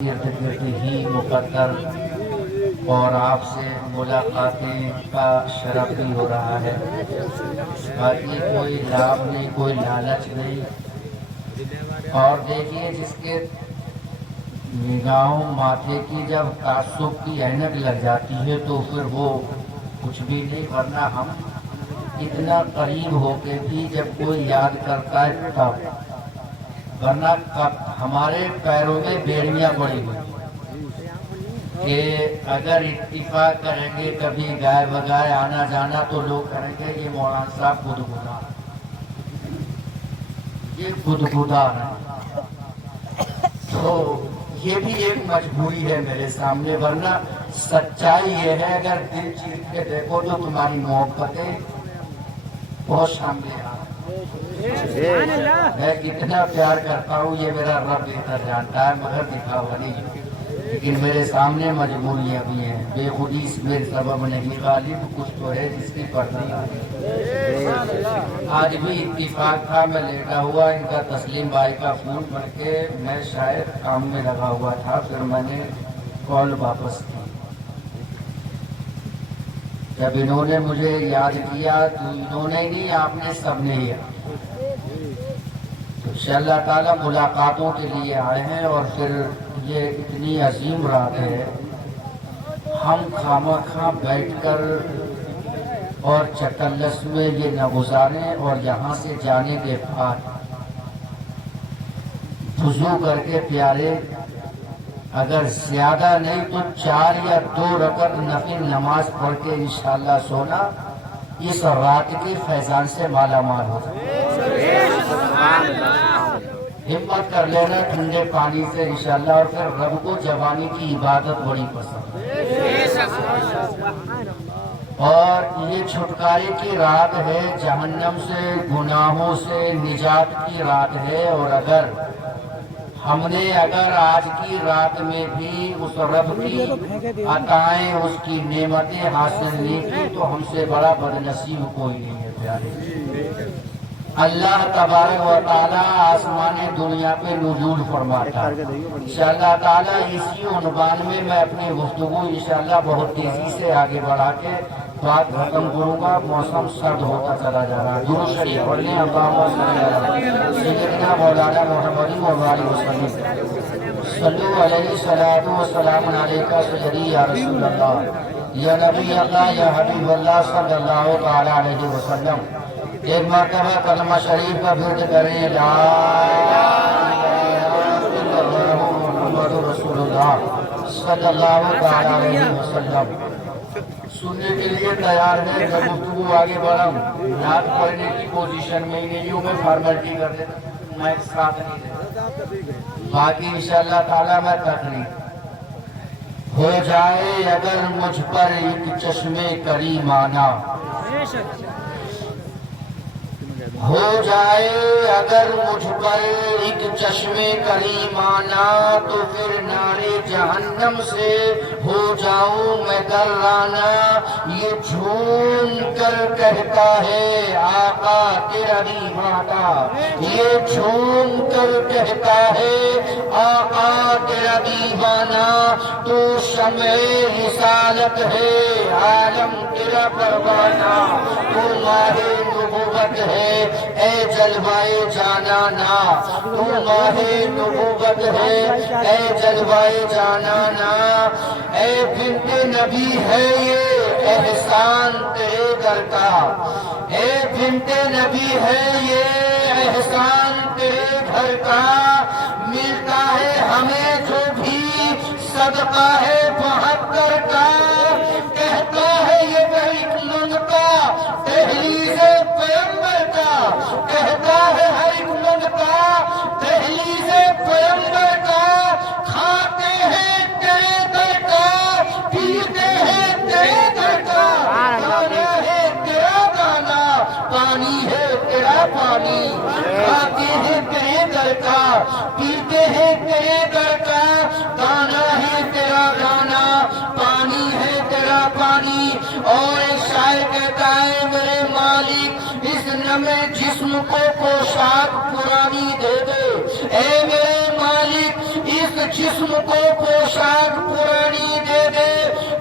ارد گرد ہی مقدر اور آپ سے ملاقاتیں کا شرف بھی ہو رہا ہے۔ باقی کوئی لابھ نہیں، کوئی لالچ نہیں۔ اور دیکھیے جس کے نگاہوں ماتھے کی جب تعصب کی اینک لگ جاتی ہے تو پھر وہ کچھ بھی نہیں، ورنہ ہم اتنا قریب ہو کے بھی جب کوئی یاد کرتا ہے تب، ورنہ ہمارے پیروں میں بیڑیاں پڑی ہوئی کہ اگر اتفاق کریں گے کبھی گائے بگائے آنا جانا تو لوگ کہیں گے یہ مولانا صاحب گدگدا، یہ گدگدا ہے۔ تو یہ بھی ایک مجبوری ہے میرے سامنے، ورنہ سچائی یہ ہے اگر دل چیر کے دیکھو تو تمہاری محبتیں بہت سامنے آ میں کتنا پیار کرتا ہوں یہ میرا رب بہتر جانتا ہے، مگر دکھاوا نہیں، لیکن میرے سامنے مجبوریاں بھی ہیں۔ بے خودی اس میں سبب نہیں، غالب کچھ تو ہے جس کی پردہ ہے۔ آج بھی اتفاق تھا، میں لیٹا ہوا ان کا تسلیم بھائی کا فون پڑھ کے میں شاید کام میں لگا ہوا تھا، پھر میں نے کال واپس کی۔ جب انہوں نے مجھے یاد کیا تو انہوں نے نہیں، آپ نے سب نے ہی، تو انشاءاللہ تعالیٰ ملاقاتوں کے لیے آئے ہیں۔ اور پھر یہ اتنی عظیم رات ہے، ہم خامخواہ بیٹھ کر اور چکلس میں یہ نہ گزاریں، اور یہاں سے جانے کے بعد وضو کر کے پیارے اگر زیادہ نہیں تو 4 یا 2 رکعت نفل نماز پڑھ کے انشاءاللہ سونا، اس رات کے فیضان سے مالا مال ہو سکے۔ ہمت کر لینا ٹھنڈے پانی سے انشاءاللہ، اور پھر رب کو جوانی کی عبادت بڑی پسند ہے، اور یہ چھٹکارے کی رات ہے، جہنم سے گناہوں سے نجات کی رات ہے۔ اور اگر ہم نے آج کی رات میں بھی اس رب کی عطائیں، اس کی نعمتیں حاصل نہیں کی تو ہم سے بڑا بدنصیب کوئی نہیں ہے پیارے۔ اللہ تبارک و تعالیٰ آسمان دنیا پہ نزول فرماتا ہے۔ انشاءاللہ تعالیٰ اسی عنوان میں میں اپنی گفتگو انشاءاللہ بہت تیزی سے آگے بڑھا کے بات ختم کروں گا، موسم سرد ہوتا چلا جا رہا ہے۔ درود شریف پڑھ لیں، اللہم صلی علی سیدنا مولانا محمد و آلہ وسلم، صلو علیہ الصلاۃ والسلام علیکہ سیدی یا رسول اللہ، یا نبی اللہ، یا حبیب اللہ صلی اللہ تعالی علیہ وسلم۔ ایک مرتبہ کلمہ شریف کا ورد کریں، لا الہ الا اللہ محمد رسول اللہ صلی اللہ تعالی علیہ وسلم۔ سننے کے لیے تیار ہے، میں گفتگو آگے بڑھوں، نعت پڑھنے کی پوزیشن میں ہی نہیں ہوں، میں فارمیلٹی کر دیتا، میں ساتھ نہیں دیتا، باقی انشاءاللہ تعالیٰ میں تقریر ہو جائے اگر مجھ پر ایک چشمے کریم آنا، ہو جائے اگر مجھ پر ایک چشمے کریم آنا، تو پھر نارے جہنم سے ہو جاؤں میں درانا۔ یہ جھوم کر کہتا ہے آقا تیرا دیوانہ، یہ جھوم کر کہتا ہے آقا تیرا دیوانہ، تو شمع رسالت ہے عالم تیرا پروانہ، تو ماہ نبوت ہے اے جلوائے جانانا، تو ماہ نبوت ہے اے جلوائے جانانا۔ اے بنت نبی ہے یہ احسان تیرے در کا، اے بنت نبی ہے یہ احسان تیرے گھر کا، ملتا ہے ہمیں جو بھی صدقہ ہے 72 کا، کہتا ہے یہ بیت منتا دہلیز پیغمبر کا، کہتا ہے ہر ایک منتا دہلیز پیغمبر کا، کھاتے ہیں تیرے در کا، پیتے ہیں تیرے در کا، دانا ہے تیرا دانا، پانی ہے تیرا پانی، کھاتے ہیں تیرے در کا، پیتے ہیں تیرے در کا، دانا ہے تیرا دانا، پانی ہے تیرا پانی۔ اور ایک شاعر کہتا ہے میرے مالک اس نمے جسم کو پوشاک پرانی دے دے، اے میرے مالک اس जिस्म को पोशाक पुरानी दे दे,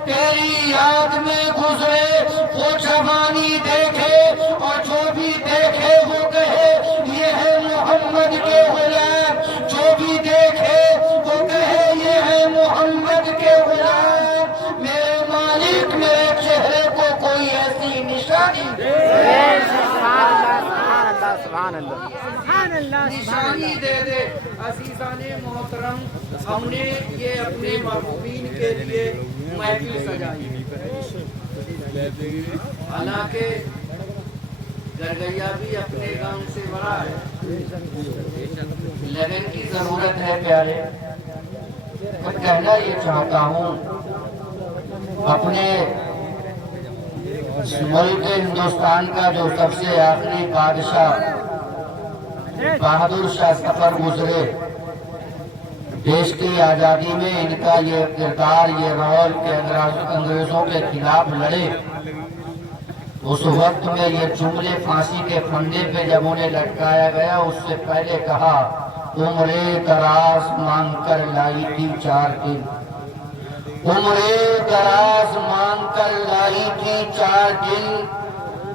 तेरी याद में गुजरे वो जवानी देखे, और जो भी देखे वो कहे ये है मोहम्मद के गुलाम, जो भी देखे वो कहे ये है मोहम्मद के गुलाम। मेरे मालिक मेरे चेहरे को कोई ऐसी निशानी दे, निशानी दे दे। अजीजाने मोहतरम, हमने ये अपने मरहूमीन के लिए महफिल सजाई, हालांकि गरगैया भी अपने गांव से बड़ा है, लगन की जरूरत है प्यारे। मैं कहना ये चाहता हूँ, अपने मुल्क हिंदुस्तान का जो सबसे आखिरी बादशाह बहादुर शाह सफर गुजरे, देश की आजादी में इनका ये किरदार, ये रोल के अंग्रेजों के खिलाफ लड़े, उस वक्त में ये जुमले फांसी के फंदे पे जब उन्हें लटकाया गया, उससे पहले कहा उम्रे दराज मांग कर लाई थी 4 दिन, उम्रे दराज मांग कर लाई थी 4 दिन,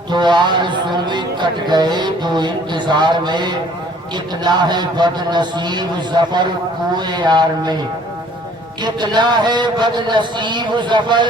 तो आरज़ू में कट गए तो इंतजार में, कितना है बदनसीब जफर कुएं यार में, कितना है बदनसीब जफर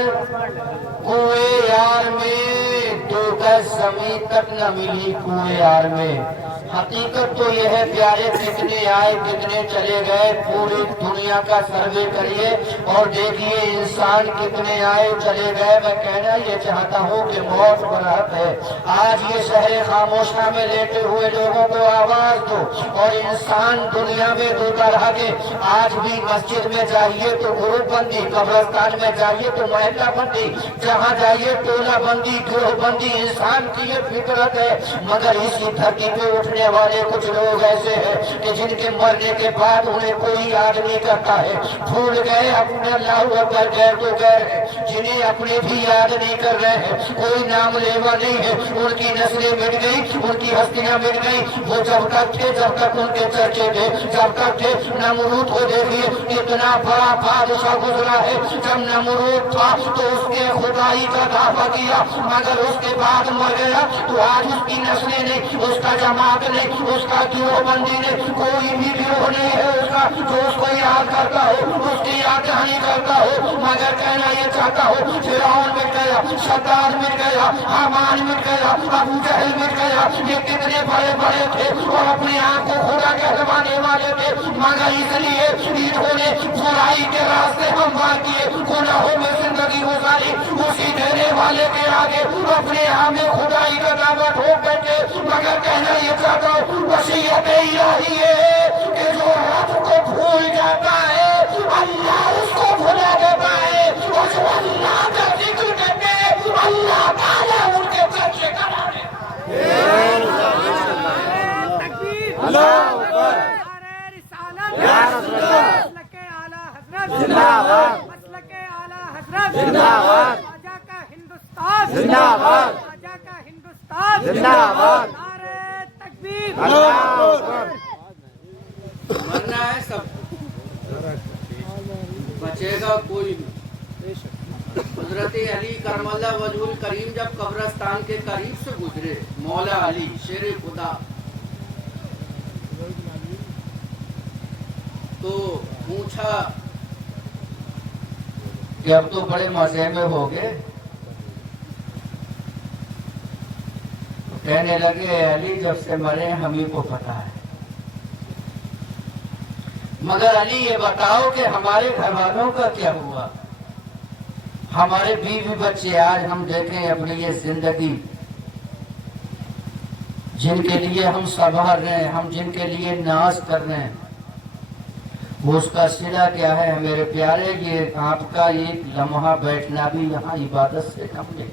कुएं यार में, 2 गज जमीन तक न मिली कुएं यार में। हकीकत तो यह है प्यारे, कितने आए कितने चले गए, पूरी दुनिया का सर्वे करिए और देखिए इंसान कितने आए चले गए। मैं कहना ये चाहता हूँ कि मौत बरात है। आज ये शहर खामोशा में लेटे हुए लोगों को आवाज दो, और इंसान दुनिया में 2 तरह के, आज भी मस्जिद में जाइए तो ग्रुप बंदी, कब्रिस्तान में जाइए तो महल्ला बंदी, जहाँ जाइए टोला बंदी, गिरोह बंदी, इंसान की ये फितरत है। मगर इसी धरती पे उठने वाले कुछ लोग ऐसे हैं कि जिनके मरने के बाद उन्हें कोई याद नहीं करता है, भूल गए अपने अल्लाह अकबर गैर तो गैर है, जिन्हें अपने भी याद नहीं कर रहे हैं, कोई नाम लेवा नहीं है, उनकी नस्लें मिट गई, उनकी हस्तियां मिट गई। वो जब तक थे, जब तक उनके चर्चे थे, जब तक थे। नमरूद को देखिए, इतना बड़ा बादशाह गुजरा है, जब नमरूद था तो उसके खुदाई का दावा किया, मगर उसके बाद मर गया तो आज उसकी नस्लें नहीं, उसका जमात नहीं, उसका गिरोहबंदी नहीं, कोई भी गिरोह नहीं है उसका जो उसको याद करता हो, उसकी याद नहीं करता हो। मगर कहना ये चाहता हो, फिरौन मिट गया, शद्दाद मिट गया, हामान मिट गया, अबू जहल मिट गया, ये कितने बड़े बड़े थे और अपने आप को खुदा कहलवाने वाले थे, मगर इसलिए इन्होंने बुराई के रास्ते हमवार किए, गुनाहों में जिंदगी गुजारी, उसी देने वाले के आगे अपने आप में खुदाई का दावा ठोक बैठे। मगर कहना ये चाहता हूँ, वसीयत इलाही है कि जो रब को भूल जाता है अल्लाह उसको भुला देता है, और जो अल्लाह का जिक्र करते अल्लाह ताला उनके चर्चे करा मरना है सब, बचेगा कोई नहीं। हजरत अली करमल्लाह वजहुल करीम जब कब्रिस्तान के करीब से गुजरे, मौला अली शेर खुदा, तो पूछा कि अब तो बड़े मजे में हो गए। कहने लगे अली जब से मरे हम ही को पता है, मगर अली ये बताओ कि हमारे घर वालों का क्या हुआ, हमारे बीवी बच्चे आज हम देखें अपनी ये जिंदगी, जिनके लिए हम संभाल रहे हैं, हम जिनके लिए नाज कर रहे हैं, वो उसका सिला क्या है। मेरे प्यारे, ये आपका एक लम्हा बैठना भी यहाँ इबादत से कम नहीं,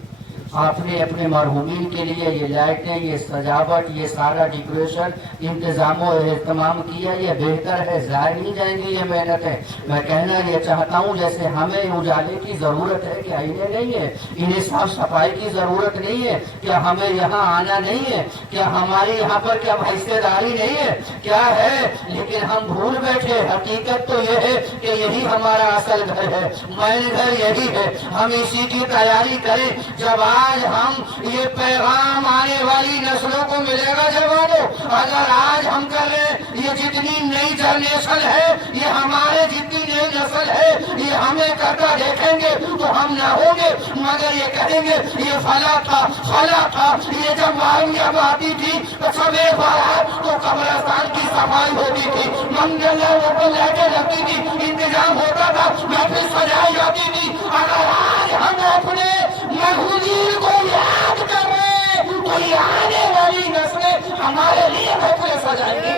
आपने अपने मरहूमीन के लिए ये लाइटें, ये सजावट, ये सारा डेकोरेशन इंतजाम और एहतमाम किया, ये बेहतर है, ज़ाया नहीं जाएंगी ये मेहनतें। मैं कहना ये चाहता हूँ, जैसे हमें उजाले की ज़रूरत है, क्या इन्हें नहीं है? इन्हें साफ सफाई की ज़रूरत नहीं है क्या? हमें यहाँ आना नहीं है क्या? हमारी यहाँ पर क्या हिस्सेदारी नहीं है क्या है? लेकिन हम भूल बैठे। हकीकत तो ये है कि यही हमारा असल घर है, मैन घर यही है। हम इसी की तैयारी करें। जब आज हम ये पैगाम आने वाली नस्लों को मिलेगा जवानों, अगर आज हम कर रहे, ये जितनी नई जनरेशन है, ये हमारे जितनी नई नस्ल है, ये हमें करता देखेंगे तो हम ना होंगे, मगर ये कहेंगे ये फला था फला था। ये जब मारूंगा आती थी तो सब एक बार तो कब्रिस्तान की सफाई होती थी, मंदिरों पर लाइटें लगती थी, इंतजाम होता था, महफिल सजाई जाती थी। अगर आज हम अपने महफूजीर को याद कर रहे तो ये आने वाली नस्लें हमारे लिए महफिल सजाएंगी।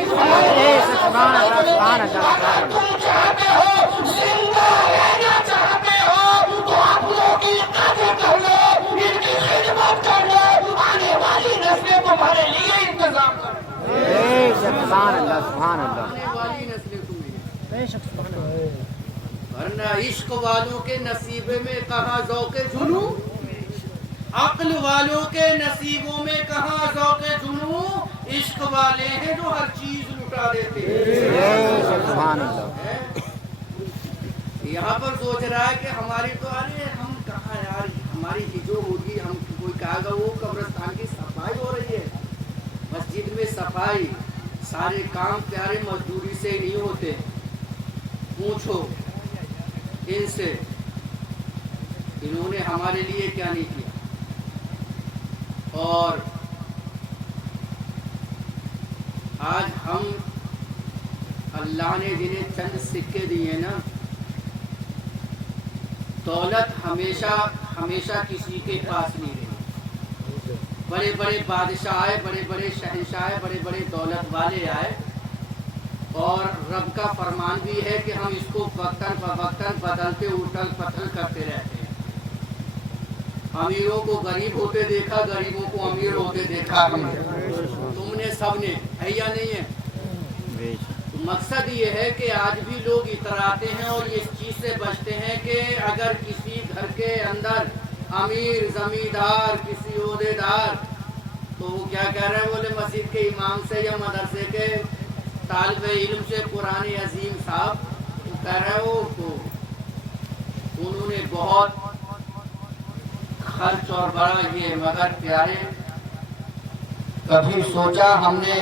अगर तुम चाहते हो जिंदा रहना चाहते हो तो अपनों की कदर कर लो, इनकी खिदमत कर लो, आने वाली नस्लें तुम्हारे लिए इंतजाम करें। आने वाली नस्लें तुम्हें, वरना इश्क वालों के नसीबे में कहाँ ज़ौक़े जुनू, अक्ल वालों के नसीबों में कहाँ ज़ौक़े जुनू। इश्क वाले हैं जो हर चीज लुटा देते हैं। यहाँ पर सोच रहा है कि हमारी तो, अरे हम कहाँ यार, हमारी जो होगी, हम कोई कहेगा वो कब्रिस्तान की सफाई हो रही है, मस्जिद में सफाई, सारे काम प्यारे मजदूरी से नहीं होते। पूछो इनसे, इन्होंने हमारे लिए क्या नहीं किया। और आज हम, अल्लाह ने जिन्हें चंद सिक्के दिए ना, दौलत हमेशा हमेशा किसी के पास नहीं रही। बड़े बड़े बादशाह आए, बड़े बड़े शहंशाह आए, बड़े बड़े दौलत वाले आए, और रब का फरमान भी है कि हम इसको वक्तन फवक्तन बदलते उठल पथल करते रहते हैं। अमीरों को गरीब होते देखा, गरीबों को अमीर होते देखा हमने, तुमने सबने, है या नहीं है? तो मकसद ये है कि आज भी लोग इतराते हैं और इस चीज से बचते हैं कि अगर किसी घर के अंदर अमीर जमींदार, किसी ओहदेदार, तो वो क्या कह रहे हैं, बोले मस्जिद के इमाम से या मदरसे के तालिबे इल्म से, पुरानी अजीम साहब, वो कह रहे हो तो उन्होंने बहुत खर्च और बड़ा ये, मगर प्यारे कभी सोचा हमने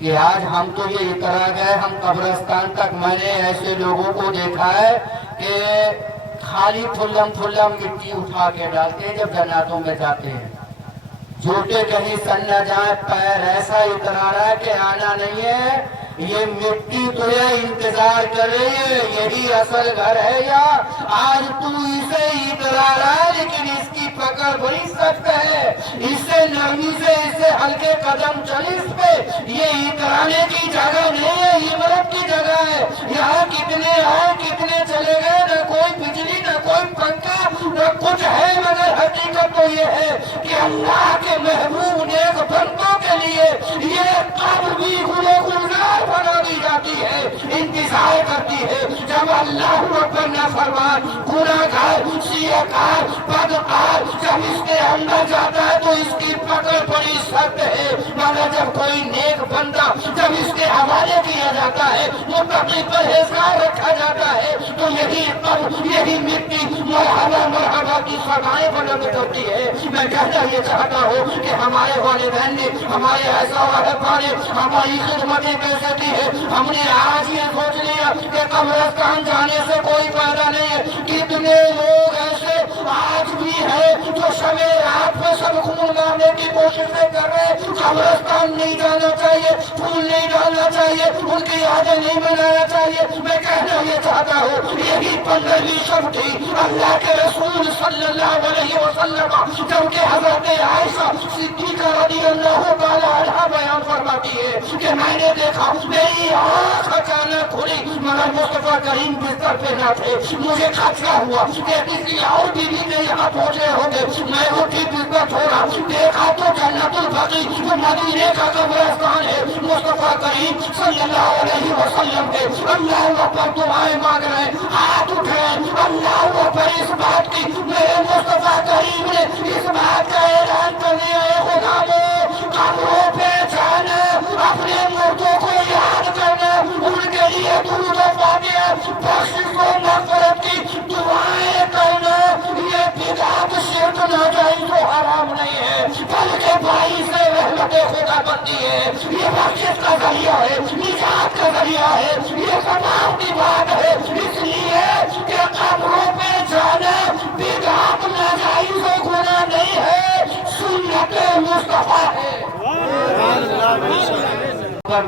कि आज हम तो ये इतरा गए, हम कब्रिस्तान तक, मैंने ऐसे लोगों को देखा है कि खाली फुल्लम फुल्लम मिट्टी उठा के डालते हैं जब जनाजों में जाते हैं, जूते कहीं सन न जाए, पैर ऐसा इतरा रहा है कि आना नहीं है, ये मिट्टी तुझे इंतजार कर रही है, यही असल घर है या? आज तू इसे इतरा रहा है, लेकिन इसकी पकड़ बड़ी सख्त है, इससे नरमी से, इससे हल्के कदम चल इस पे, ये इतराने की जगह नहीं है, इबरत की जगह है। यहाँ कितने आए कितने चले गए, न कोई बिजली न कोई पंखा न कुछ है, मगर हकीकत तो ये है कि अल्लाह के महबूब नेक बंदों के लिए ये कब्र भी गुलजार बना दी जाती है, इंतजार करती है। जब अल्लाह पर नाफरमान, गुनाहगार, सियाकार, बदकार जब इसके अंदर जाता है तो इसकी पकड़ बड़ी सख्त है, मगर जब कोई नेक बंदा जब इसके हवाले किया जाता है, मुत्तकी परहेजगार रखा जाता है, तो यही कब्र, यही मिट्टी मरहबा मरहबा की सदाएं बुलंद करती है। मैं कहना ये चाहता हूँ कि हमारे वालिदैन ने हमारे ऐसा वादा ने हमारी खिदमतें कैसे की है। हमने आज ये सोच लिया कि कब्रिस्तान जाने से कोई फायदा नहीं है। कितने लोग ऐसे आज भी है जो समय रात में सब खून मारने की कोशिशें कर रहे हैं, قبرستان نہیں جانا چاہیے, پھول نہیں ڈالنا چاہیے, ان کی یادیں نہیں منانا چاہیے. میں کہنا یہ چاہتا ہوں یہی 15ویں شب تھی اللہ کے رسول صلی اللہ علیہ وسلم جب کہ حضرت عائشہ صدیقہ رضی اللہ تعالی عنہا بیان فرماتی ہے کہ میں نے دیکھا میری آنکھ اچانک کھلی مگر مصطفیٰ کریم بستر پہ نہ تھے. مجھے خدشہ ہوا کہ کسی اور بیوی کے یہاں پہنچے ہوں گے. میں اٹھی بستر چھوڑا, دیکھا تو جنت البقیع جو مدینے کا قبرستان ہے, مصطفیٰ کریم صلی اللہ علیہ وسلم کے اللہ اکبر دعائیں مانگ رہے, ہاتھ اٹھائے اللہ اکبر. اس بات کی میرے مصطفیٰ کریم نے اس بات کا اعلان کر دیا ہے خدا کو قبروں پہ جانا, اپنے مردوں کو یاد کرنا, ان کے لیے درود و فاتحہ بخشش و مغفرت کی دعائیں کرنا, یہ بدعت شرک ناجائز و حرام نہیں ہے بلکہ باعث رحمت خدا بندی ہے. یہ بخشش کا ذریعہ ہے, نجات کا ذریعہ ہے, یہ تمام کی بات ہے. اس لیے کہ قبروں پہ جانا بدعت ناجائز و گناہ نہیں ہے, سنت مصطفیٰ ہے.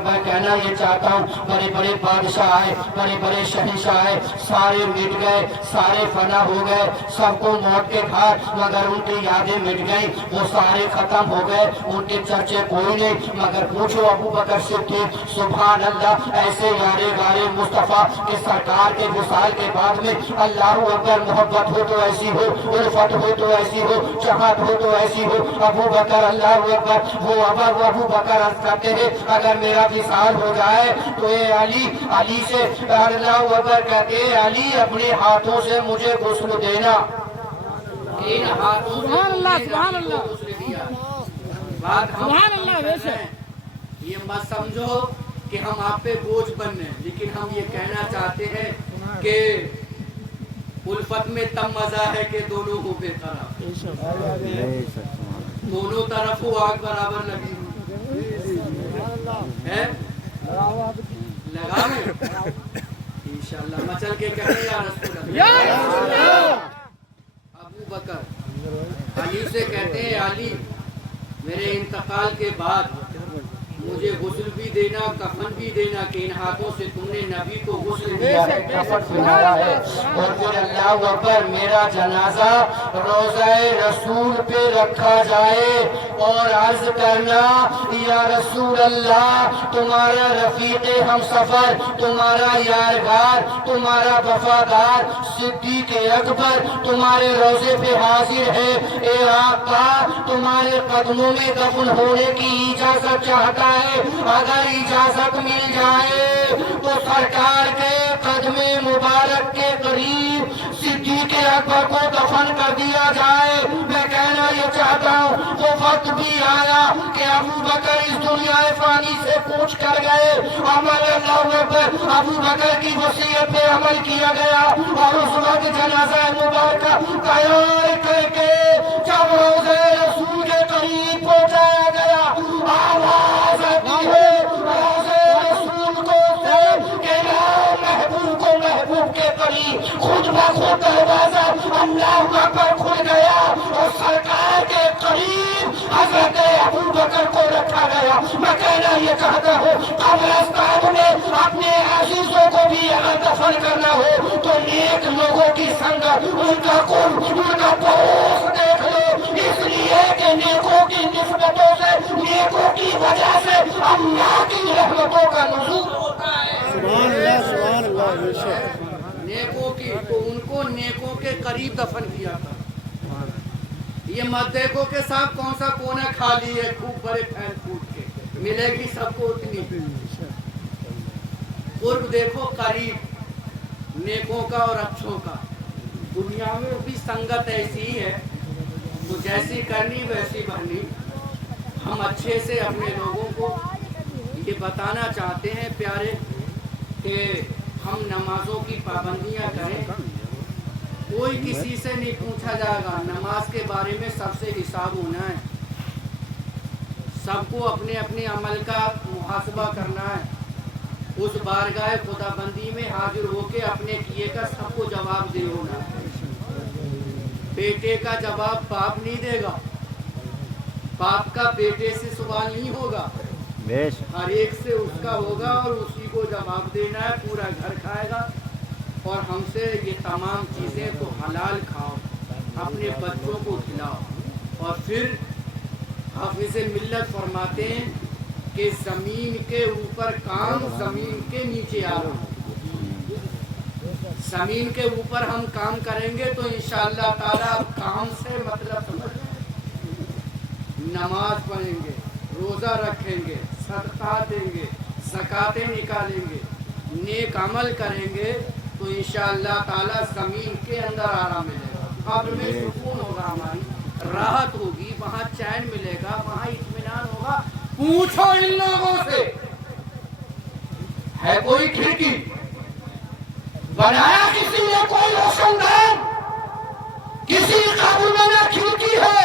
میں کہنا یہ چاہتا ہوں بڑے بڑے بادشاہ آئے, بڑے بڑے شہنشاہ آئے, سارے مٹ گئے, سارے فنا ہو گئے, سب کو موت کے گھاٹ, مگر ان کی یادیں مٹ گئی, وہ سارے ختم ہو گئے, ان کے چرچے کوئی نہیں. مگر پوچھو ابو بکر صدیق سبحان اللہ, ایسے یارے غارے مصطفیٰ کے سرکار کے وصال کے بعد میں اللہ اکبر محبت ہو تو ایسی ہو, الفت ہو تو ایسی ہو, چاہت ہو تو ایسی ہو. ابو بکر اللہ اکبر, وہ ابو بکر عرض کرتے ہیں اگر میرا وصال ہو جائے تو اے علی, علی سے اللہ اکبر کہتے ہیں علی اپنے ہاتھوں سے مجھے غسل دینا. ان ہاتھوں سے سبحان اللہ, سبحان اللہ, غسل دیا. سبحان اللہ. یہ مت سمجھو کہ ہم آپ پہ بوجھ بننے, لیکن ہم یہ کہنا چاہتے ہیں کہ الفت میں تب مزہ ہے کہ دونوں ہو بے طرف, دونوں طرف ہو آگ برابر لگی ہے, لگا میں انشاءاللہ مچل کے کہنے یا رسول اللہ. ابو بکر علی سے کہتے ہیں علی میرے انتقال کے بعد مجھے غسل بھی دینا, کفن بھی دینا, کہ ان ہاتھوں سے تم نے نبی کو غسل دیا ہے, کفن دیا ہے. اور پھر اللہ اکبر میرا جنازہ روضہ رسول پہ رکھا جائے اور عرض کرنا یا رسول اللہ تمہارا رفیق ہم سفر, تمہارا یارغار, تمہارا وفادار صدیق اکبر تمہارے روضے پہ حاضر ہے. اے آقا تمہارے قدموں میں دفن ہونے کی اجازت چاہتا ہے, اگر اجازت مل جائے تو سرکار کے قدم مبارک کے قریب صدیق اکبر کو دفن کر دیا جائے. میں کہنا یہ چاہتا ہوں وہ وقت بھی آیا کہ ابو بکر اس دنیا فانی سے کوچ کر گئے, عمل اللہ پر ابو بکر کی وصیت پہ عمل کیا گیا اور اس وقت جنازہ مبارکہ تیار کر کے جب روضہ رسول کے قریب پہنچایا گیا آواز آتی ہے روضہ رسول کو سے کہ محبوب کو محبوب کے قریب خود بخود دروازہ اللہ اکبر کھل گیا اور سرکار کے قریب حضرت ابو بکر کو رکھا گیا. میں کہنا یہ چاہتا ہوں قبرستان میں اپنے عزیزوں کو بھی اگر دفن کرنا ہو تو نیک لوگوں کی سنگت, ان کا قرب, ان کا پڑوس دیکھ لو, اس لیے کہ نیکوں کی نسبتوں سے, نیکوں کی وجہ سے اللہ کی رحمتوں کا نزول ہوتا ہے. سبحان اللہ, سبحان اللہ. نیکوں کی تو ان کو نیکوں کے قریب دفن کیا تھا. یہ مت دیکھو کہ صاحب کون سا کونا خالی ہے, خوب بڑے پھیل پھوٹ کے ملے گی سب کو اتنی. قرب دیکھو قریب نیکوں کا اور اچھوں کا. دنیا میں بھی سنگت ایسی ہی ہے تو جیسی کرنی ویسی بھرنی. ہم اچھے سے اپنے لوگوں کو یہ بتانا چاہتے ہیں پیارے کہ ہم نمازوں کی پابندیاں کریں. کوئی کسی سے نہیں پوچھا جائے گا, نماز کے بارے میں سب سے حساب ہونا ہے. سب کو اپنے اپنے عمل کا محاسبہ کرنا ہے. اس بارگاہ خدا بندی میں حاضر ہو کے اپنے کیے کا سب کو جواب دے ہونا ہے. بیٹے کا جواب باپ نہیں دے گا, बाप का बेटे से सवाल नहीं होगा, हर एक से उसका होगा और उसी को जवाब देना है। पूरा घर खाएगा और हमसे ये तमाम चीज़ें तो हलाल खाओ, अपने बच्चों को खिलाओ। और फिर हाफिज़ मिल्लत फरमाते हैं कि ज़मीन के ऊपर काम, ज़मीन के नीचे आराम। ज़मीन के ऊपर हम काम करेंगे तो इंशाअल्लाह ताला काम से मतलब समझ, नमाज पढ़ेंगे, रोज़ा रखेंगे, सदका देंगे, ज़कातें निकालेंगे, नेक अमल करेंगे तो इंशाअल्लाह ताला ज़मीन के अंदर आराम मिलेगा, कब्र में सुकून होगा, हमारी राहत होगी, वहाँ चैन मिलेगा, वहाँ इत्मीनान होगा। पूछो इन लोगों से, है कोई खिड़की बनाया किसी ने कोई रोशनदान? किसी कब्र में ना खिड़की है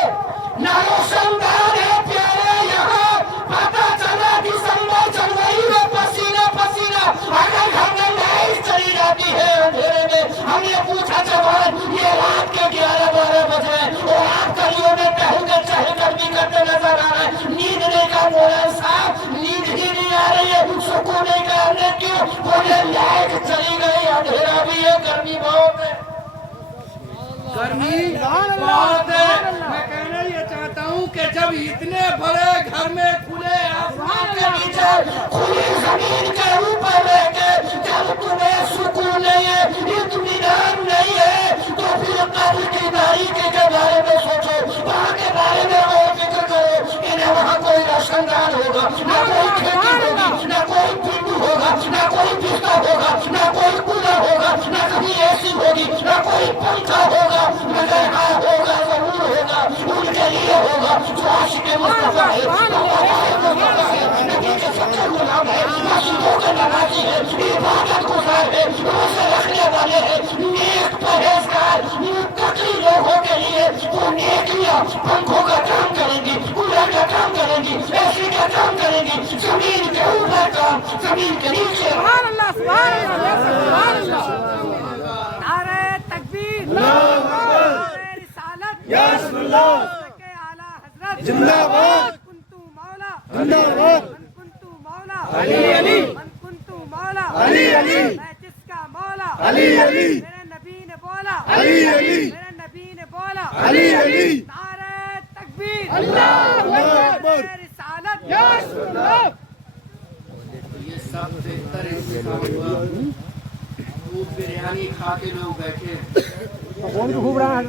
ना रोशनदान है प्यारे। यहाँ पता चला दिसंबर जनवरी में पसीना पसीना अगर घर में लाइट चली जाती है अंधेरे में। हमने पूछा जवान, ये रात के 11-12 बजे और आप गलियों में टहलकर भी करते नजर आ रहे हैं। नींद नहीं का मौलाना साहब, नींद ही नहीं आ रही है, सुकून नहीं करने क्यों? बोले लाइट चली गई, अंधेरा भी है, गर्मी बहुत है। गर्मी बहुत है। मैं कहना ये चाहता हूँ कि जब इतने बड़े घर में खुले आसमान के नीचे खुली जमीन के ऊपर रह के जब तुम्हें सुकून नहीं है, इत्मीनान नहीं है, तो फिर कब्र की तारीकी के बारे में सोचो, वहाँ के बारे में और फिक्र करो कि न वहाँ कोई रोशनदान होगा, न कोई खेती होगी, न कोई बिंदु होगा, न कोई बिस्तर होगा, न कोई कूलर होगा, न कहीं एसी होगी, न कोई पंखा होगा, मगर हाँ होगा, जरूर होगा, उनके लिए होगा जो आशिक़ मुस्तफा है, नबी के सच्चे गुलाम है, मस्जिदों के नमाज़ी है, इबादत गुज़ार है, रोज़े रखने वाले हैं, नेक परहेज़गार मुत्तक़ी लोगों के लिए वो नेकियां पंखों का काम करेंगी, कूलर का काम करेंगी, एसी का काम करेंगी, जमीन के ऊपर काम, जमीन के नीचे। सुभान अल्लाह, सुभान अल्लाह, सुभान अल्लाह। नारे तकबीर, नारे रिसालत, या रसूलल्लाह के आला हज़रत जिंदाबाद। कुंतु मौला जिंदाबाद, मन कुंतु मौला अली अली, मन कुंतु मौला अली अली, मैं जिसका मौला अली अली, मेरे नबी ने बोला अली अली, मेरे नबी ने बोला अली अली। नारे तकबीर, अल्लाहु अकबर, रिसालत, या रसूलल्लाह। ये सब बेहतर इंतजाम हुआ, खूब बिरयानी खा के लोग बैठे। खूब रहा है।